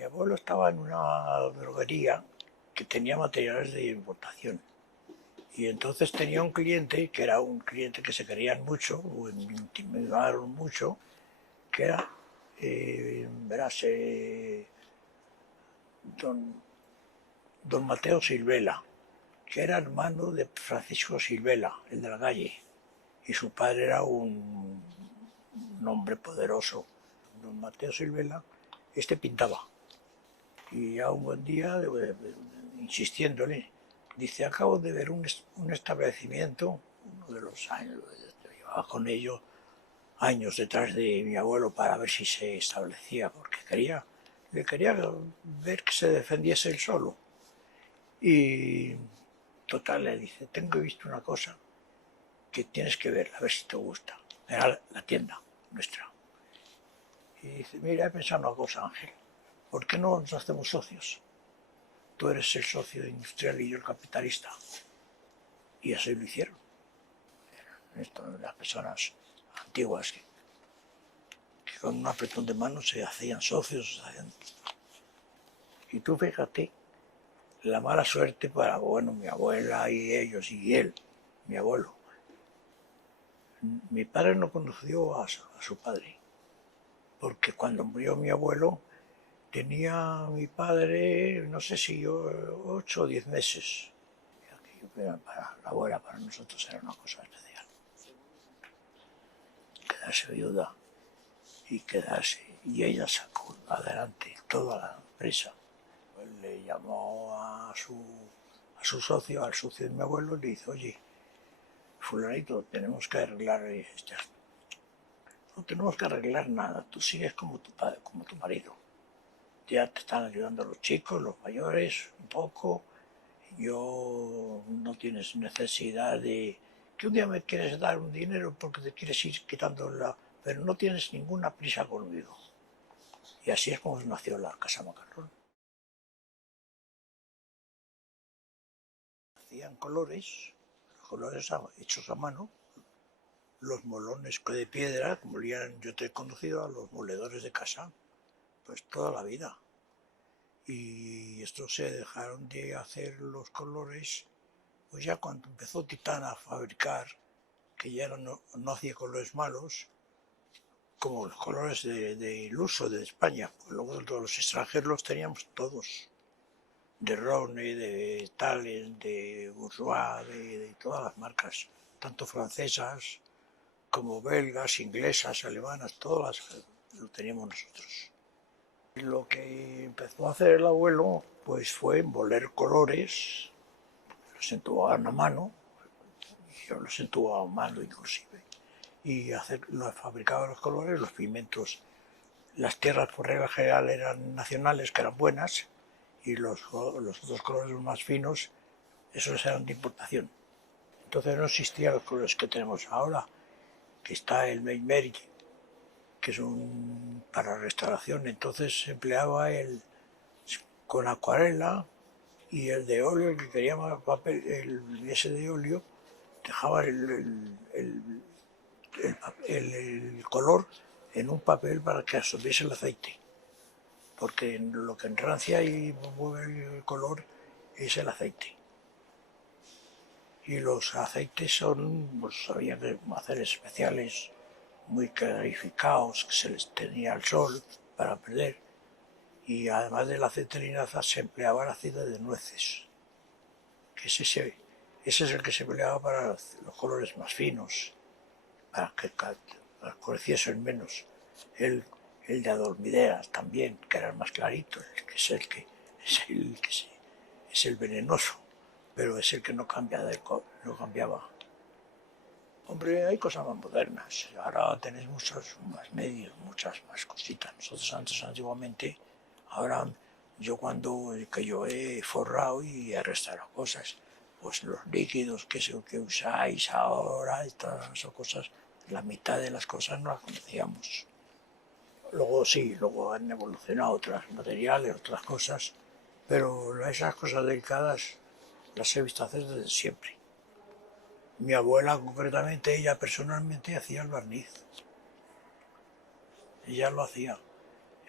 Mi abuelo estaba en una droguería que tenía materiales de importación. Y entonces tenía un cliente, que era un cliente que se querían mucho, o intimidaron mucho, que era, verás, don, don Mateo Silvela, que era hermano de Francisco Silvela, el de la calle. Y su padre era un hombre poderoso. Don Mateo Silvela, pintaba. Y ya un buen día, insistiéndole, dice, acabo de ver un establecimiento, uno de los años, yo llevaba con ello años detrás de mi abuelo para ver si se establecía, porque le quería ver que se defendiese él solo. Y total, le dice, tengo visto una cosa que tienes que ver, a ver si te gusta. Era la tienda nuestra. Y dice, mira, he pensado una cosa, Ángel, ¿por qué no nos hacemos socios? Tú eres el socio industrial y yo el capitalista. Y así lo hicieron. Las personas antiguas que con un apretón de manos se hacían socios. Y tú fíjate, la mala suerte para, bueno, mi abuela y ellos y él, mi abuelo. Mi padre no conoció a su padre, porque cuando murió mi abuelo tenía mi padre, no sé si 8 o 10 meses. Para la abuela, para nosotros era una cosa especial. Quedarse viuda y y ella sacó adelante toda la empresa. Él le llamó a su socio, al socio de mi abuelo, y le dice, oye, fulanito, tenemos que arreglar esto. No tenemos que arreglar nada, tú sigues como tu padre, como tu marido. Ya te están ayudando los chicos, los mayores, un poco. Yo no tienes necesidad de que un día me quieres dar un dinero porque te quieres ir quitándola, pero no tienes ninguna prisa conmigo. Y así es como nació la Casa Macarrón. Hacían colores hechos a mano, los molones de piedra, como yo te he conocido a los moledores de casa, pues toda la vida. Y estos se dejaron de hacer los colores, pues ya cuando empezó Titán a fabricar, que ya no hacía colores malos, como los colores del uso de España, pues luego todos los extranjeros los teníamos todos, de Rone, de Talent, de Bourgeois, de todas las marcas, tanto francesas como belgas, inglesas, alemanas, todas lo teníamos nosotros. Y lo que empezó a hacer el abuelo pues fue envolver colores, los entubaban a mano, yo los entubaba a mano inclusive, y fabricaba los colores, los pigmentos. Las tierras por regla general eran nacionales, que eran buenas, y los otros colores más finos, esos eran de importación. Entonces no existían los colores que tenemos ahora, que está el Meimeri, que es para restauración. Entonces se empleaba con acuarela, y el de óleo, el que quería más papel, ese de óleo, dejaba el color en un papel para que absorbiese el aceite, porque lo que enrancia y mueve el color es el aceite. Y los aceites pues había que hacer especiales, muy clarificados, que se les tenía al sol para perder. Y además del aceite de linaza se empleaba el aceite de nueces, que ese es el que se empleaba para los colores más finos, para que oscureciesen menos. El de adormideras también, que era el más clarito, es el venenoso, pero es el que no no cambiaba. Hombre, hay cosas más modernas. Ahora tenéis muchos más medios, muchas más cositas. Nosotros antiguamente, ahora que yo he forrado y he restaurado cosas, pues los líquidos que usáis ahora, estas son cosas, la mitad de las cosas no las conocíamos. Luego sí, luego han evolucionado otros materiales, otras cosas, pero esas cosas delicadas las he visto hacer desde siempre. Mi abuela concretamente, ella personalmente hacía el barniz. Ella lo hacía.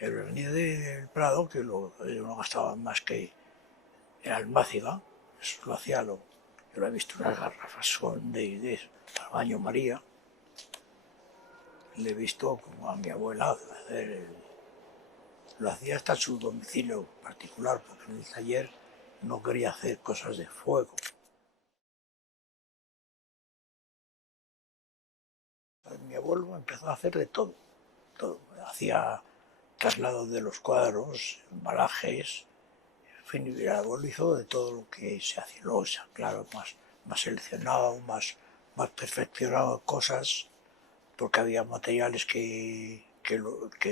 El verniz del Prado, que no gastaba más que el almáciga, eso lo hacía, yo lo he visto, unas garrafas de al baño María. Le he visto como a mi abuela hacer, lo hacía hasta en su domicilio particular, porque en el taller no quería hacer cosas de fuego. Mi abuelo empezó a hacer de todo, todo. Hacía traslados de los cuadros, embalajes, en fin, mi abuelo hizo de todo lo que se hacía, luego, claro, más seleccionado, más perfeccionado cosas, porque había materiales que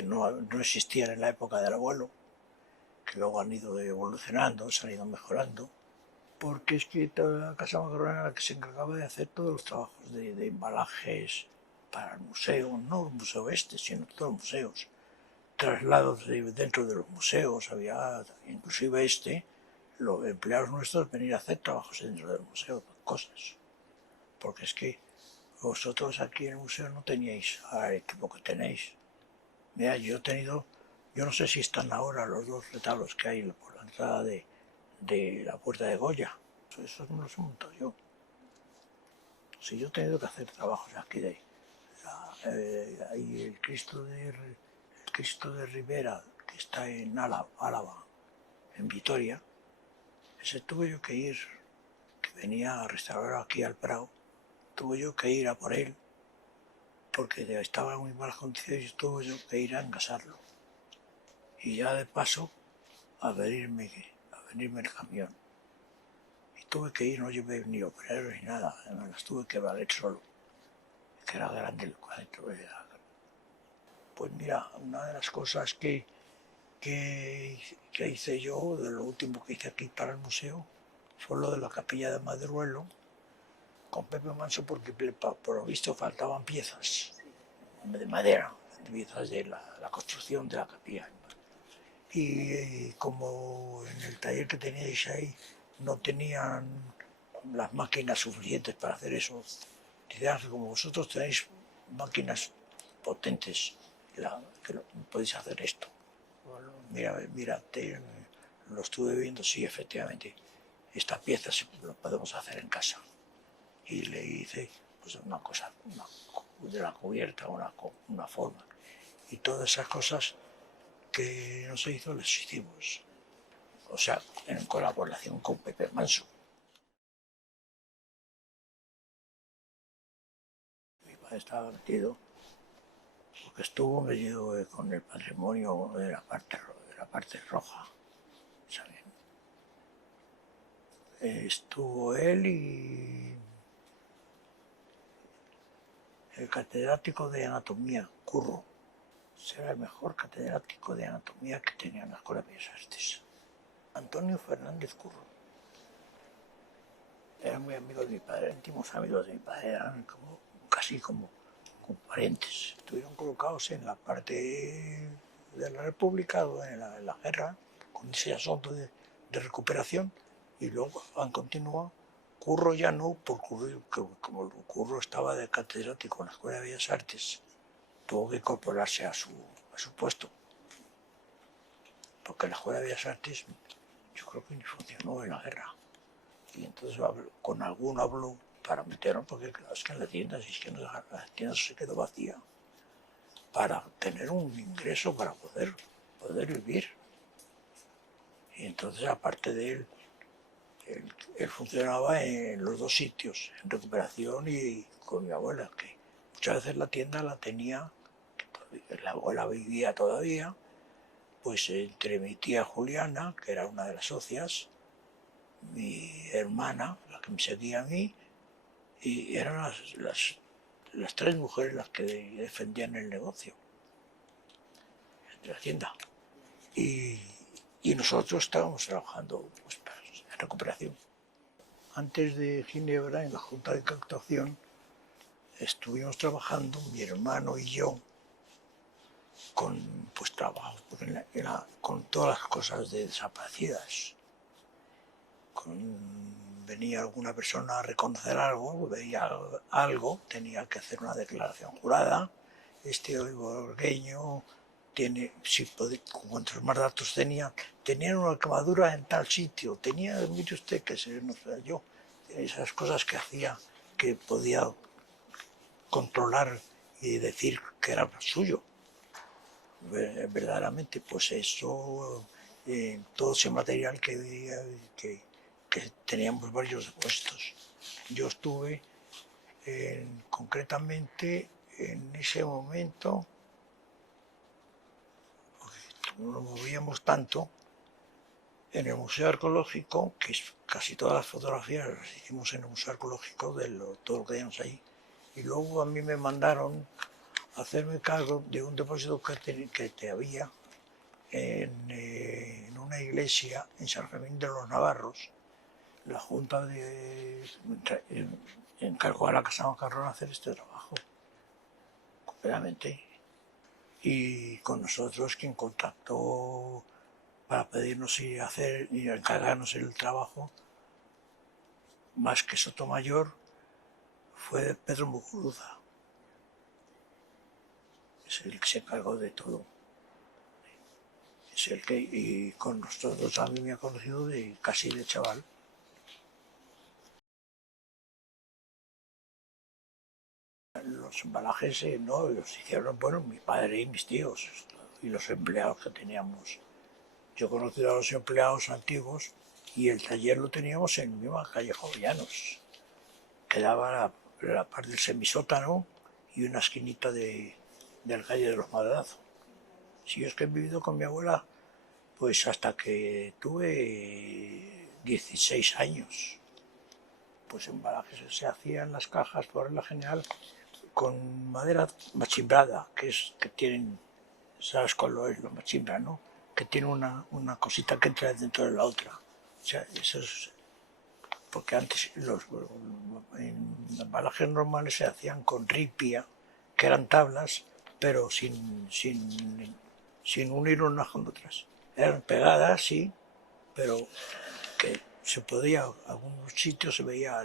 no existían en la época del abuelo, que luego han ido evolucionando, se han ido mejorando, porque es que toda la Casa Macarrona era la que se encargaba de hacer todos los trabajos de embalajes para el museo, no el museo este, sino todos los museos, traslados dentro de los museos, había inclusive los empleados nuestros venir a hacer trabajos dentro del museo, cosas, porque es que vosotros aquí en el museo no teníais el equipo que tenéis. Mira, yo no sé si están ahora los dos retablos que hay por la entrada de la Puerta de Goya. Eso no los he montado yo. Si yo he tenido que hacer trabajos aquí hay el Cristo de Rivera, que está en Álava, en Vitoria. Ese tuve yo que ir, que venía a restaurar aquí al Prado. Tuve yo que ir a por él, porque estaba en muy malas condiciones y tuve yo que ir a engasarlo. Y ya de paso a venirme el camión. Y tuve que ir, no llevé ni operarios ni nada, me las tuve que valer solo, que era grande el cuadro. Pues mira, una de las cosas que hice yo, de lo último que hice aquí para el museo, fue lo de la capilla de Maderuelo, con Pepe Manso, porque por lo visto faltaban piezas de madera, piezas de la construcción de la capilla. Y como en el taller que teníais ahí no tenían las máquinas suficientes para hacer eso, dice, como vosotros tenéis máquinas potentes, que podéis hacer esto. Bueno, mira, lo estuve viendo, sí, efectivamente, esta pieza lo podemos hacer en casa. Y le hice pues una cosa, de la cubierta, una forma. Y todas esas cosas que no se hizo, las hicimos. O sea, en colaboración con Pepe Manso. Mi padre estaba metido, porque estuvo metido con el patrimonio de la parte roja, ¿saben? Estuvo él y el catedrático de anatomía, Curro. Será el mejor catedrático de anatomía que tenía en la Escuela de Bellas Artes. Antonio Fernández Curro. Era muy amigo de mi padre, íntimos amigos de mi padre, eran casi como parientes. Estuvieron colocados en la parte de la República, en la guerra, con ese asunto de recuperación, y luego han continuado. Curro ya no, porque como Curro estaba de catedrático en la Escuela de Bellas Artes, tuvo que incorporarse a su puesto, porque la Escuela de Bellas Artes yo creo que ni funcionó en la guerra. Y entonces con alguno habló para meterlo, porque claro, es que en la tienda, si es que la tienda se quedó vacía, para tener un ingreso para poder vivir. Y entonces, aparte de él funcionaba en los dos sitios, en recuperación y con mi abuela, que muchas veces la tienda la tenía, la abuela vivía todavía, pues entre mi tía Juliana, que era una de las socias, mi hermana, la que me seguía a mí, y eran las tres mujeres las que defendían el negocio de la tienda. Y nosotros estábamos trabajando pues, en recuperación. Antes de Ginebra, en la Junta de Captación, estuvimos trabajando, mi hermano y yo, con pues, trabajo, con todas las cosas de desaparecidas. Venía alguna persona a reconocer algo, veía algo, tenía que hacer una declaración jurada, borgueño cuantos más datos tenían una quemadura en tal sitio, mire usted que se nos yo, esas cosas que hacía, que podía controlar y decir que era suyo. Verdaderamente, pues eso, todo ese material que teníamos varios depósitos. Yo estuve concretamente en ese momento, no nos movíamos tanto, en el Museo Arqueológico, que casi todas las fotografías las hicimos en el Museo Arqueológico de todo lo que teníamos ahí. Y luego a mí me mandaron a hacerme cargo de un depósito que había en una iglesia en San Fermín de los Navarros. La Junta encargó a la Casa Macarrón a hacer este trabajo, completamente. Y con nosotros quien contactó para pedirnos y encargarnos el trabajo, más que Sotomayor, fue Pedro Muguruza. Es el que se encargó de todo. Es el que, y con nosotros a mí me ha conocido casi de chaval. Los embalajes no, los hicieron, bueno, mi padre y mis tíos y los empleados que teníamos. Yo he conocido a los empleados antiguos y el taller lo teníamos en la misma calle Jovellanos. Quedaba la parte del semisótano y una esquinita de la calle de los Madrazos. Si yo es que he vivido con mi abuela pues hasta que tuve 16 años. Pues embalajes se hacían las cajas por la general con madera machimbrada, que tienen, ¿sabes cuál es lo machimbra, no? Que tiene una cosita que entra dentro de la otra. O sea, eso es porque antes los embalajes normales se hacían con ripia, que eran tablas, pero sin unir unas con otras. Eran pegadas, sí, pero que se podía, en algunos sitios se veía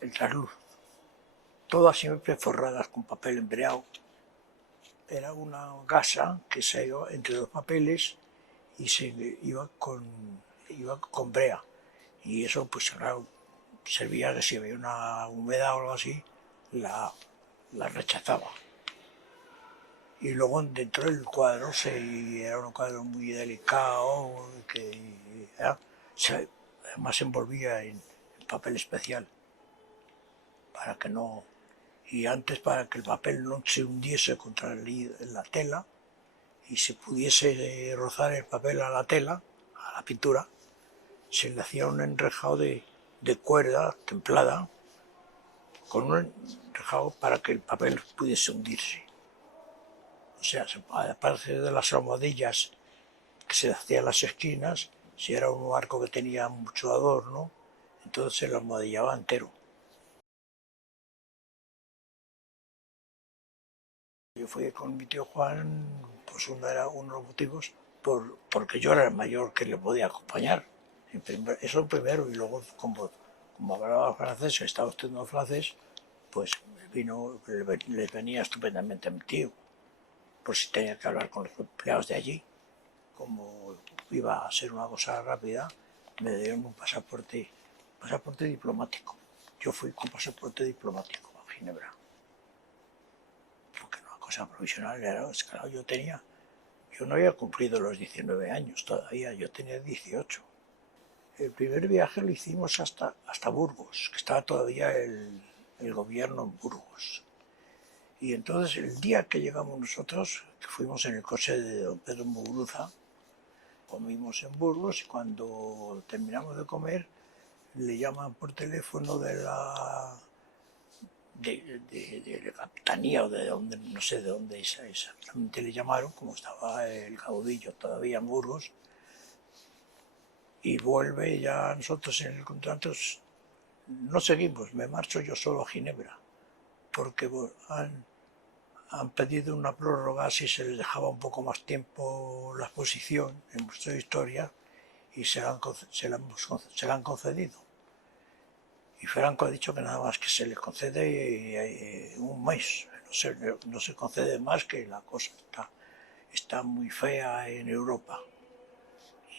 el trasluz. Todas siempre forradas con papel embreado. Era una gasa que se iba entre dos papeles y se iba con brea. Y eso, pues, claro, servía que si había una humedad o algo así, la rechazaba. Y luego dentro del cuadro, era un cuadro muy delicado, que además se envolvía en papel especial, para que no... Y antes, para que el papel no se hundiese contra la tela y se pudiese rozar el papel a la tela, a la pintura, se le hacía un enrejado de cuerda templada, con un enrejado para que el papel pudiese hundirse. O sea, aparte de las almohadillas que se hacían en las esquinas, si era un barco que tenía mucho adorno, entonces se lo almohadillaba entero. Yo fui con mi tío Juan, pues uno de los motivos, porque yo era el mayor que le podía acompañar. Eso primero, y luego como hablaba francés, estaba estudiando francés, pues les venía estupendamente a mi tío, por si tenía que hablar con los empleados de allí. Como iba a ser una cosa rápida, me dieron un pasaporte diplomático. Yo fui con pasaporte diplomático a Ginebra. Porque una cosa provisional era, claro, yo no había cumplido los 19 años todavía, yo tenía 18. El primer viaje lo hicimos hasta Burgos, que estaba todavía el gobierno en Burgos. Y entonces el día que llegamos nosotros, que fuimos en el coche de don Pedro Muguruza, comimos en Burgos y cuando terminamos de comer le llaman por teléfono de la capitanía o de donde, no sé de dónde exactamente le llamaron, como estaba el caudillo todavía en Burgos, y vuelve ya nosotros en el contrato. No seguimos, me marcho yo solo a Ginebra, porque han pedido una prórroga si se les dejaba un poco más tiempo la exposición en Museo de Historia y se la han concedido. Y Franco ha dicho que nada más que se le concede un mes, no se concede más, que la cosa está está muy fea en Europa.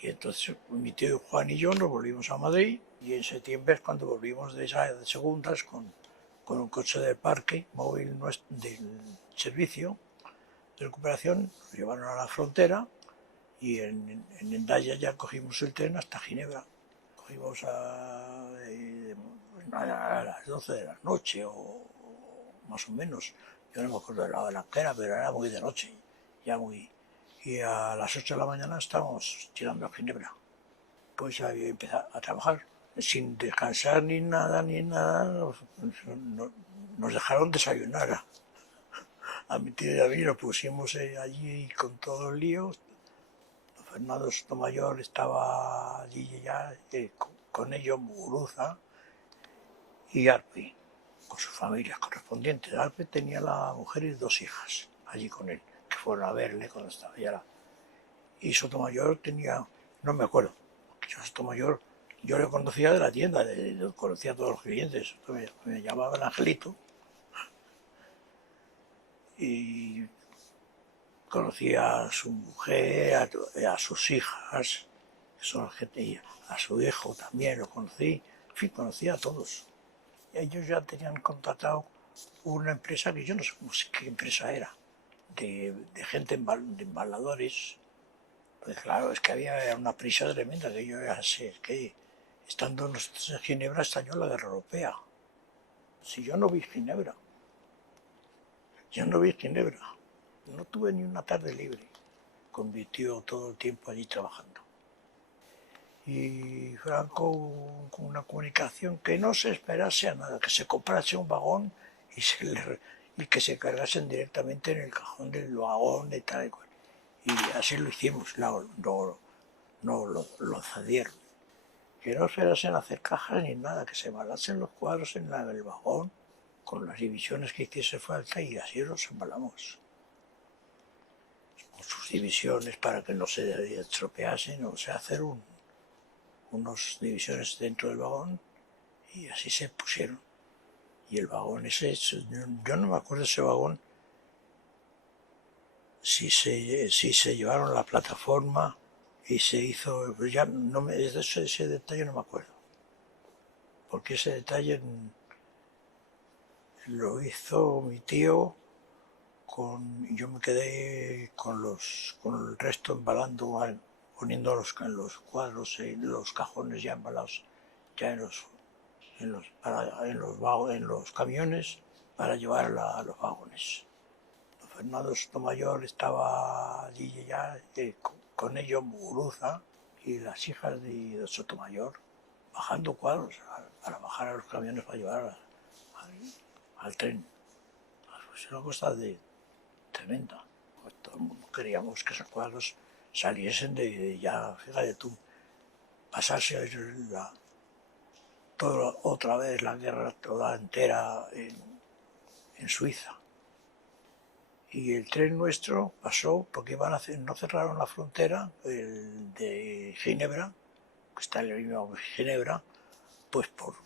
Y entonces mi tío Juan y yo nos volvimos a Madrid y en septiembre es cuando volvimos de segundas con un coche del parque móvil del servicio de recuperación, nos llevaron a la frontera y en Hendaya ya cogimos el tren hasta Ginebra. Cogimos a las 12 de la noche o más o menos. Yo no me acuerdo de la hora que era, pero era muy de noche, ya muy... Y a las 8 de la mañana estábamos llegando a Ginebra. Pues ahí empecé a trabajar sin descansar ni nada, nos dejaron desayunar. A mi tío y a mí nos pusimos allí con todo el lío. Fernando Sotomayor estaba allí ya, con ellos Muguruza y Arpe, con sus familias correspondientes. Arpe tenía la mujer y 2 hijas allí con él, que fueron a verle cuando estaba ya. Y Sotomayor tenía, no me acuerdo, yo Sotomayor, yo le conocía de la tienda, conocía a todos los clientes, me llamaban Angelito. Y conocía a su mujer, a sus hijas, son gente, a su hijo también lo conocí, en fin, conocía a todos. Ellos ya tenían contratado una empresa que yo no sé qué empresa era, de gente, de embaladores. Pues claro, es que había una prisa tremenda, que yo ya sé, que estando nosotros en Ginebra estalló la guerra europea. Si yo no vi Ginebra, no tuve ni una tarde libre, con mi tío todo el tiempo allí trabajando. Y Franco con una comunicación que no se esperase a nada, que se comprase un vagón y que se cargasen directamente en el cajón del vagón y tal y cual. Y así lo hicimos, lo cedieron. Que no esperasen hacer cajas ni nada, que se embalasen los cuadros en el vagón con las divisiones que hiciese falta y así los embalamos. Con sus divisiones para que no se estropeasen, o sea, hacer unas divisiones dentro del vagón y así se pusieron. Y el vagón ese, yo no me acuerdo de ese vagón, si se llevaron la plataforma y se hizo, ya no me, ese detalle no me acuerdo, porque ese detalle lo hizo mi tío, yo me quedé con el resto embalando, poniendo en los cuadros, en los cajones ya embalados, ya en los camiones para llevar a los vagones. Fernando Sotomayor estaba allí ya, con ellos Muguruza y las hijas de Sotomayor, bajando cuadros para bajar a los camiones para llevar al tren. Es una cosa tremenda. Pues todo el mundo queríamos que esos cuadros saliesen ya, fíjate tú, pasarse otra vez la guerra toda entera en Suiza. Y el tren nuestro pasó porque no cerraron la frontera de Ginebra, que está en el mismo Ginebra, pues por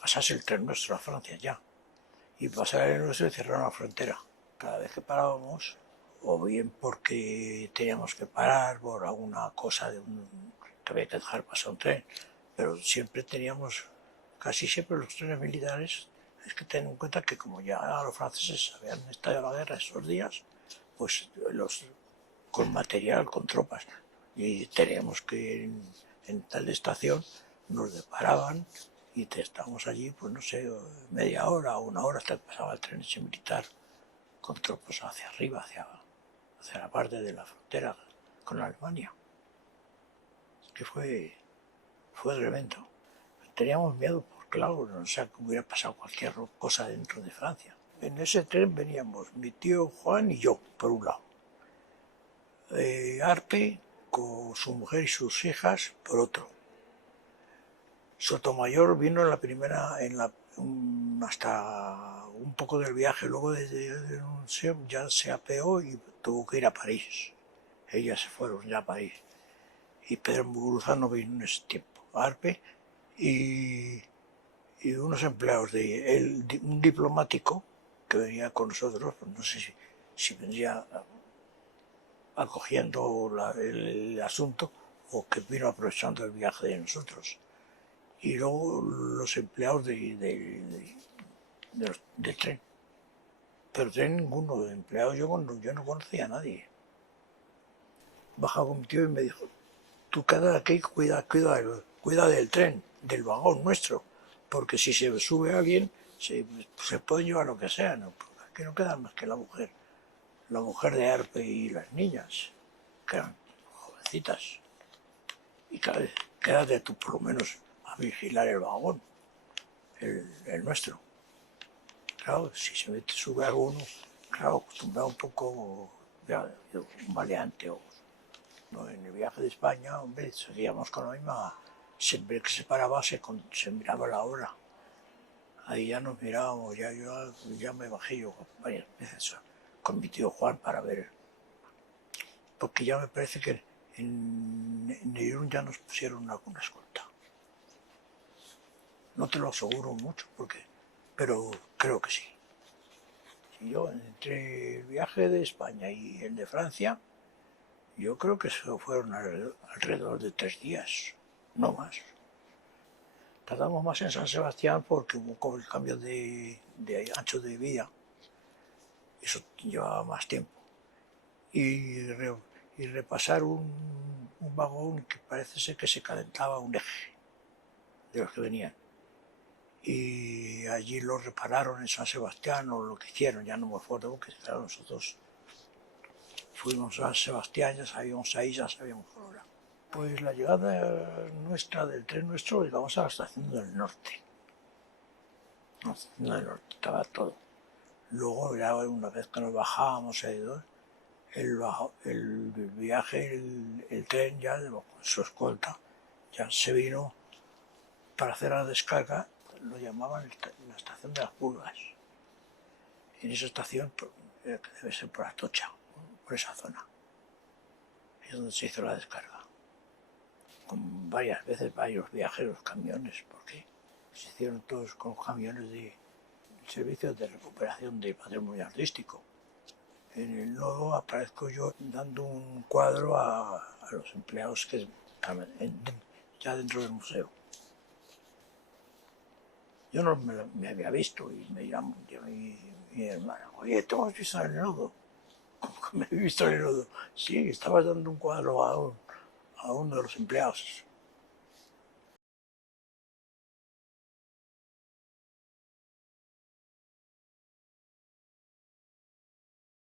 pasarse el tren nuestro a Francia ya. Y pasar el nuestro y cerraron la frontera. Cada vez que parábamos, o bien porque teníamos que parar por alguna cosa que había que dejar pasar un tren, pero siempre teníamos, casi siempre los trenes militares. Es que ten en cuenta que como ya los franceses habían estallado la guerra esos días, pues con material, con tropas, y teníamos que ir en tal estación, nos deparaban y estábamos allí, pues no sé, media hora o una hora hasta que pasaba el tren ese militar con tropas hacia arriba, hacia la parte de la frontera con Alemania. Que fue tremendo. Teníamos miedo, porque claro, no sé que hubiera pasado cualquier cosa dentro de Francia. En ese tren veníamos mi tío Juan y yo, por un lado. Arpe con su mujer y sus hijas, por otro. Sotomayor vino en la primera, hasta un poco del viaje, luego ya se apeó y tuvo que ir a París. Ellas se fueron ya a París. Y Pedro Muguruza no vino en ese tiempo. Arpe y unos empleados un diplomático que venía con nosotros, pues no sé si vendría acogiendo el asunto o que vino aprovechando el viaje de nosotros. Y luego los empleados del tren. Pero tren ninguno, de empleados yo no conocía a nadie. Bajaba con mi tío y me dijo, tú quédate aquí, cuida del tren, del vagón nuestro, porque si se sube alguien, se puede llevar lo que sea, ¿no? Porque aquí no queda más que la mujer de Arpe y las niñas, que eran jovencitas. Y quédate tú por lo menos a vigilar el vagón, el nuestro. Claro, si se sube alguno, claro, acostumbrado un poco, ya, un maleante. No, en el viaje de España, hombre, seguíamos con la misma. Siempre que se paraba se miraba la hora. Ahí ya nos mirábamos, ya me bajé yo varias veces con mi tío Juan para ver. Porque ya me parece que en Irún ya nos pusieron alguna escolta. No te lo aseguro mucho, pero creo que sí. Y yo, entre el viaje de España y el de Francia, yo creo que fueron alrededor de 3 días, no más. Tardamos más en San Sebastián porque hubo el cambio de ancho de vía. Eso llevaba más tiempo. Y repasar un vagón que parece ser que se calentaba un eje de los que venían. Y allí lo repararon en San Sebastián o lo que hicieron, ya no me acuerdo, porque claro, nosotros fuimos a San Sebastián, ya sabíamos ahí, ya sabíamos la hora. Pues la llegada nuestra, del tren nuestro, llegamos a la estación del norte. La estación del norte estaba todo. Luego, ya una vez que nos bajábamos el viaje, el tren ya con su escolta, ya se vino para hacer la descarga, lo llamaban la estación de las Pulgas. En esa estación, que debe ser por Atocha, por esa zona, es donde se hizo la descarga. Con varias viajeros, camiones, porque se hicieron todos con camiones de servicios de recuperación del patrimonio artístico. En el nodo aparezco yo dando un cuadro a los empleados que estaban ya dentro del museo. Yo no me había visto y me llamo mi hermana, oye, ¿te has visto en el nodo? ¿Cómo que me he visto en el nodo? Sí, estabas dando un cuadro a uno de los empleados.